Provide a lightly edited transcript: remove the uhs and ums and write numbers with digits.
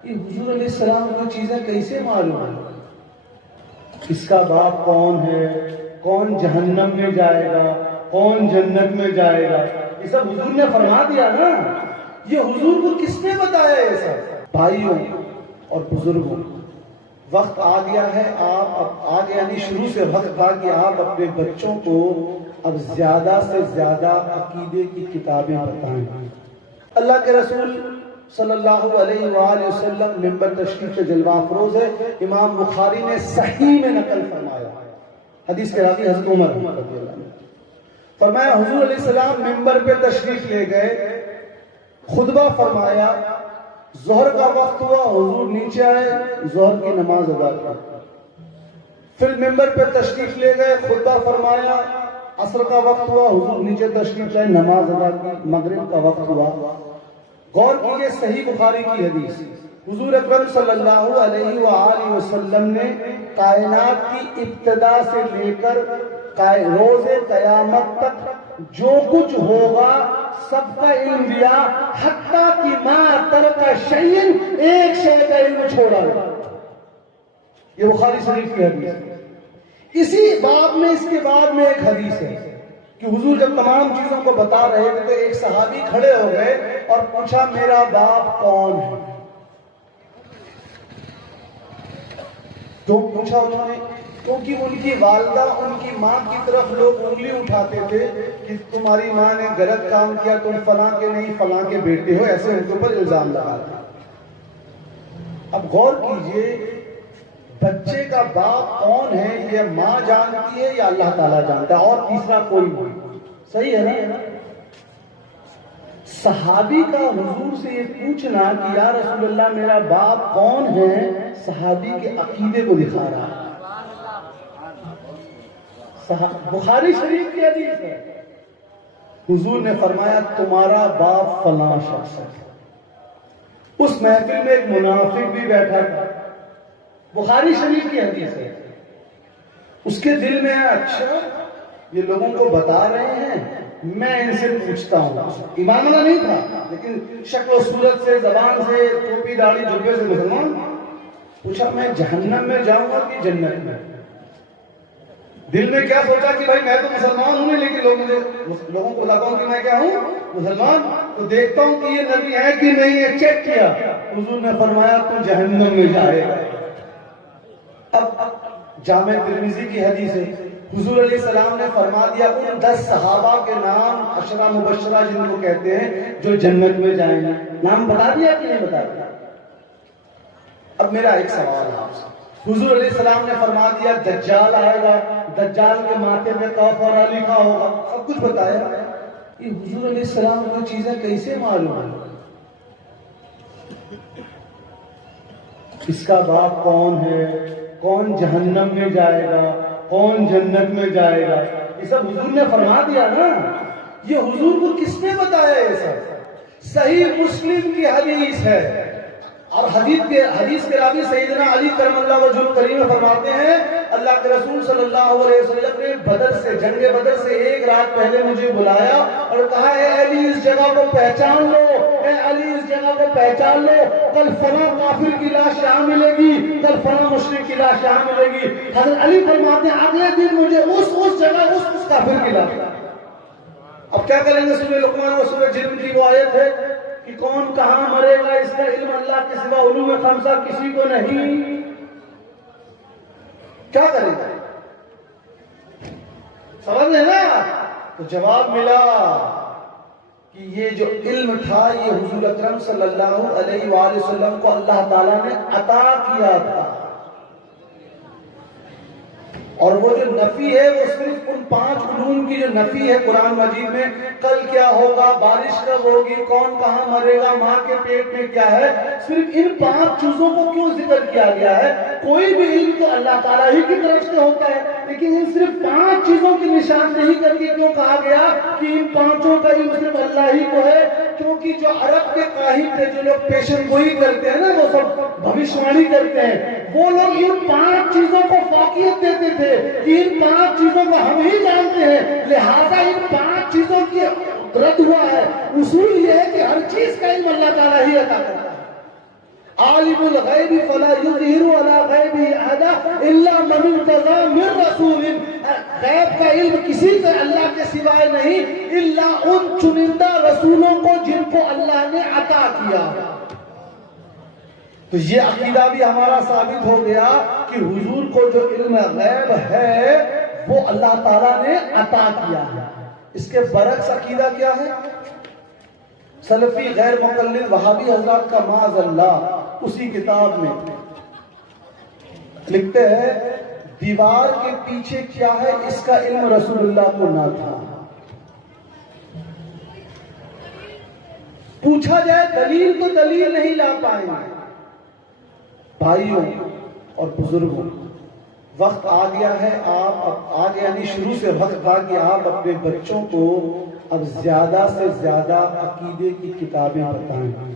کہ حضور علیہ السلام کو چیزیں کیسے معلوم ہیں؟ کس کا باپ کون ہے، کون جہنم میں جائے گا، کون جنت میں جائے گا، یہ سب حضور نے فرما دیا نا۔ یہ حضور کو کس نے بتایا؟ یہ سب بھائیوں اور بزرگوں، وقت آ گیا ہے، آپ یعنی شروع سے وقت تھا کہ آپ اپنے بچوں کو اب زیادہ سے زیادہ عقیدے کی کتابیں بتائیں۔ اللہ کے رسول صلی اللہ علیہ وآلہ وسلم ممبر تشریف سے جلوہ افروز ہے، امام بخاری نے صحیح میں نقل فرمایا، حدیث کے راوی حضرت عمر رضی اللہ عنہ فرمایا، حضور علیہ السلام ممبر پہ تشریف لے گئے، خطبہ فرمایا، ظہر کا وقت ہوا، حضور نیچے آئے، ظہر کی نماز ادا کی، پھر ممبر پہ تشریف لے گئے، خطبہ فرمایا، عصر کا وقت ہوا، حضور نیچے تشریف لائے، نماز ادا کی، مغرب کا وقت ہوا۔ غور کیجئے، صحیح بخاری کی حدیث، حضور اکرم صلی اللہ علیہ وآلہ وسلم نے کائنات کی ابتدا سے لے کر روز قیامت تک جو کچھ ہوگا سب کا علم دیا، حتیٰ کہ ما ترک شیئن، ایک شے کا علم چھوڑا گیا۔ یہ بخاری شریف کی حدیث ہے۔ اسی باب میں اس کے بعد میں ایک حدیث ہے کہ حضور جب تمام چیزوں کو بتا رہے تھے تو ایک صحابی کھڑے ہو گئے اور پوچھا، میرا باپ کون ہے؟ تو پوچھا انہوں نے، کیونکہ ان کی والدہ ان کی ماں کی طرف لوگ انگلی اٹھاتے تھے کہ تمہاری ماں نے غلط کام کیا، تم فلاں کے نہیں فلاں کے بیٹے ہو، ایسے ان کے اوپر الزام لگاتے۔ اب غور کیجئے، بچے کا باپ کون ہے یہ ماں جانتی ہے یا اللہ تعالیٰ جانتا ہے، اور تیسرا کوئی نہیں، صحیح ہے نا؟ صحابی کا حضور سے یہ پوچھنا کہ یا رسول اللہ میرا باپ کون ہے، صحابی کے عقیدے کو دکھا رہا ہے۔ بخاری شریف کی حدیث ہے، حضور نے فرمایا تمہارا باپ فلاں شخص ہے۔ اس محفل میں ایک منافق بھی بیٹھا تھا، بخاری شریف کی حدیث ہے، اس کے دل میں ہے اچھا یہ لوگوں کو بتا رہے ہیں، میں ان سے پوچھتا ہوں۔ ایمان والا نہیں تھا لیکن شکل و صورت سے، زبان سے، ٹوپی داڑھی جبے سے مسلمان، پوچھا میں جہنم میں جاؤں گا کہ جنت میں؟ دل میں کیا سوچا کہ بھائی میں تو مسلمان ہوں لیکن لوگوں کو بتاتا ہوں کہ میں کیا ہوں، مسلمان، تو دیکھتا ہوں کہ یہ نبی ہے کہ نہیں ہے، چیک کیا، حضور نے فرمایا تو جہنم میں جائے گا۔ اب جامع ترمذی کی حدیث ہے، حضور علیہ السلام نے فرما دیا ان 10 صحابہ کے نام، عشرہ مبشرہ جن کو کہتے ہیں، جو جنت میں جائیں گے، نام بتا دیا کہ نہیں بتا دیا؟ اب میرا ایک سوال ہے آپ سے، حضور علیہ السلام نے فرما دیا دجال آئے گا، دجال کے ماتھے پہ کافر لکھا ہوگا، سب کچھ بتایا، یہ حضور علیہ السلام کو چیزیں کیسے معلوم ہیں؟ کس کا باپ کون ہے، کون جہنم میں جائے گا، کون جنت میں جائے گا، یہ سب حضور نے فرما دیا نا۔ یہ حضور کو کس نے بتایا؟ یہ سب صحیح مسلم کی حدیث ہے، اور حدیث کے راوی سیدنا علی کرم اللہ وجہ الکریم فرماتے ہیں اللہ کے رسول صلی اللہ علیہ وسلم نے جنگ بدر سے ایک رات پہلے مجھے بلایا اور کہا، اے علی اس جگہ کو پہچان لو، اے علی اس جگہ کو پہچان لو، کل فلاں کافر کی لاش یہاں ملے گی، کل فلاں مشرک کی لاش یہاں ملے گی۔ حضرت علی فرماتے ہیں اگلے دن مجھے اس جگہ اس کافر کی لاش۔ اب کیا کریں گے؟ سورہ لقمان و سورہ جن کی وہ آیت ہے کہ کون کہاں مرے گا اس کا علم اللہ کے سوا علوم خمسہ کسی کو نہیں، کیا کرے گا؟ سمجھ ہے نا؟ تو جواب ملا کہ یہ جو علم تھا یہ حضور اکرم صلی اللہ علیہ وآلہ وسلم کو اللہ تعالیٰ نے عطا کیا تھا، اور وہ جو نفی ہے وہ صرف ان 5 علوم کی جو نفی ہے قرآن مجید میں، کل کیا ہوگا، بارش کب ہوگی، کون کہاں مرے گا، ماں کے پیٹ میں کیا ہے، صرف ان 5 چیزوں کو کیوں ذکر کیا گیا ہے؟ کوئی بھی علم تو اللہ تعالیٰ ہی کی طرف سے ہوتا ہے، لیکن ان صرف 5 چیزوں کی نشاندہی کر کے کیوں کہا گیا کہ ان 5 کا علم صرف اللہ ہی کو ہے؟ کیونکہ جو عرب کے کاہن تھے، جو لوگ پیشن گوئی کرتے ہیں نا، وہ سب بھوشوانی کرتے ہیں، وہ لوگ ان 5 چیزوں کو فوقیت دیتے تھے کہ ان 5 چیزوں کو ہم ہی جانتے ہیں، لہذا ان 5 چیزوں کی رد ہوا ہے۔ اصول یہ ہے کہ ہر چیز کا علم اللہ تعالیٰ ہی عطا کرتا ہے۔ عالم الغیب فلا یظہر علی غیبہ احدا الا من ارتضی من رسول، غیب کا علم کسی سے اللہ کے سوائے نہیں الا ان چنندہ رسولوں کو جن کو اللہ نے عطا کیا۔ تو یہ عقیدہ بھی ہمارا ثابت ہو گیا کہ حضور کو جو علم غیب ہے وہ اللہ تعالیٰ نے عطا کیا ہے۔ اس کے برعکس عقیدہ کیا ہے؟ سلفی غیر مقلد وہابی حضرات کا معاذ اللہ اسی کتاب میں لکھتے ہیں دیوار کے پیچھے کیا ہے اس کا علم رسول اللہ کو نہ تھا۔ پوچھا جائے دلیل تو دلیل نہیں لا پائیں گے۔ بھائیوں اور بزرگوں، وقت آ گیا ہے، یعنی شروع سے وقت تھا کہ آپ اپنے بچوں کو اب زیادہ سے زیادہ عقیدے کی کتابیں بتائیں۔